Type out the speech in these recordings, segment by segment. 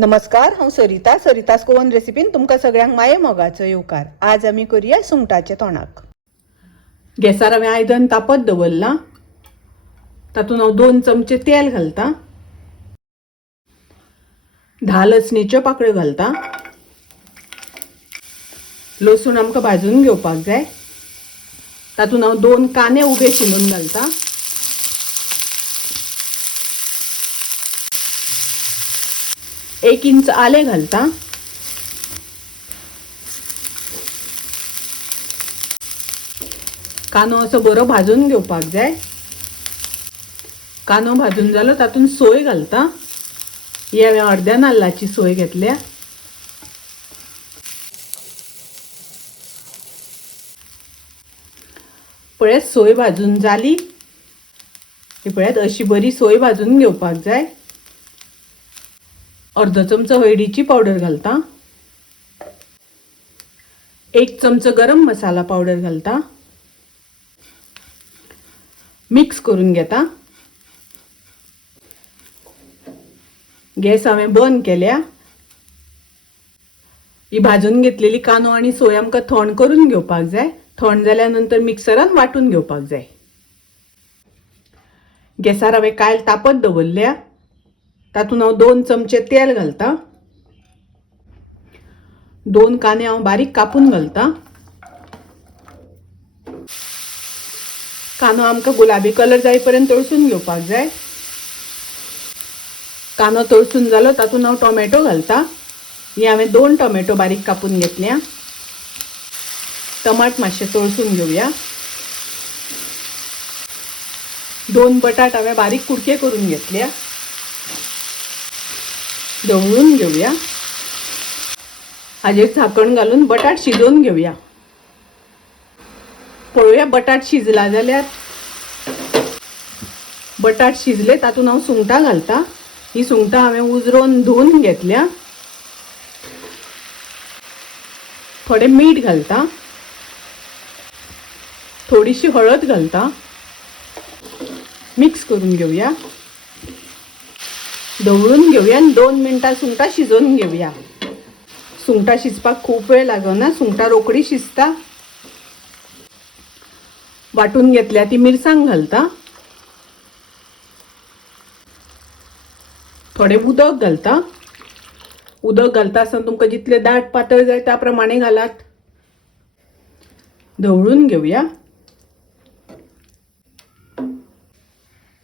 नमस्कार, हांव सरितास गोवन रेसिपीन तुमकां सगळ्यांक माये मोगाचो येवकार। आज आमी करूया सुंगटाचे तोणाक। गॅसार हांवें आयदन तापत दवरलां। तातूंत हांव 2 चमचे तेल घालतां। 10 लसणीच्यो पाकळ्यो घालतां। लसूण आमकां भाजून घेवपाक जाय। तातूंत हांव 2 कांदे उबे चिरून घालतां। 1 इंच आले घालतां। कांदो असो बरो भाजून घेवपाक जाय। कांदो भाजून जालो तातूंत सोय घालतां। ही हांवें अर्ध्या नाल्लाची सोय घेतल्या। पळयात सोय भाजून जाली। ही पळयात अशी बरी सोय भाजून घेवपाक जाय। अर्धो चमचो हळदीची पावडर घालतां। 1 चमचो गरम मसाला पावडर घालतां। मिक्स करून घेता। गॅस हांवें बंद केल्या। ही भाजून घेतलेली कांदो आनी सोय आमकां थंड करून घेवपाक जाय। थंड जाल्या नंतर मिक्सरान वाटून घेवपाक जाय। गॅसार हांवें कायल तापत दवरल्या। तातूंत हांव 2 चमचे तेल घालतां। 2 कांदे हांव बारीक कापून घालतां। कांदो आमकां गुलाबी कलर जाय पर्यंत तळसून घेवपाक जाय। कांदो तळसून जालो तातूंत हांव टोमॅटो घालतां। ही हांवें 2 टोमॅटो बारीक कापून घेतल्या। टमाट मातशे तळसून घेवया। 2 बटाट हांवें बारीक कुडके करून घेतल्या। ढवळून घेवया। हाजेर झाकण घालून बटाट शिजोवन घेवया। पळोवया बटाट शिजला जाल्यार। बटाट शिजले तातूंत हांव सुंगटां घालतां। ही सुंगटां हांवें उजरोवन धुवन घेतल्या। थोडे मीठ घालतां। थोडीशी हळद घालतां। मिक्स करून घेवया। ढवळून घेवया आनी 2 मिनटां सुंगटां शिजोवन घेवया। सुंगटां शिजपाक खूब वेळ लागना, सुंगटां रोखडी शिजता। वाटून घेतल्या ती मिरसांग घालतां। थोडे उदक घालतां। उदक घालता आसतना तुमकां जितले दाट पातळ जाय त्या प्रमाणे घालात। ढवळून घेवया।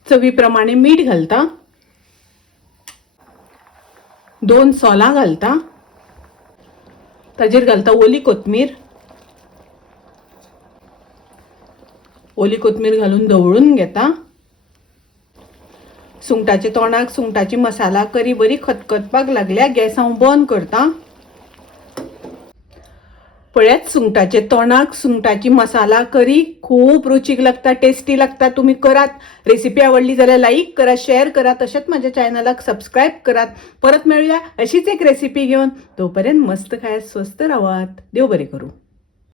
चवी प्रमाणे मीठ घालतां। 2 सोलां घालतां। ताजेर घालतां ओली कोथमीर। ओली कोथमीर घालून ढवळून घेता। सुंगटाच्या तोंडाक सुंगटाची मसाला करी बरी खतखतपाक लागल्या। गॅस हांव बंद करतां। पळयात सुंगटाचे तोंडाक सुंगटाची मसाला करी खूब रुचीक लागता, टेस्टी लागता। तुम्ही करात। रेसिपी आवडली जाल्यार लाईक करा, शेअर करा। तशेंच माझ्या चॅनलाक सबस्क्राईब करात। परत मेळूया अशीच एक रेसिपी घेऊन। तोपर्यंत मस्त खायात, स्वस्त राहात। देव बरें करूं।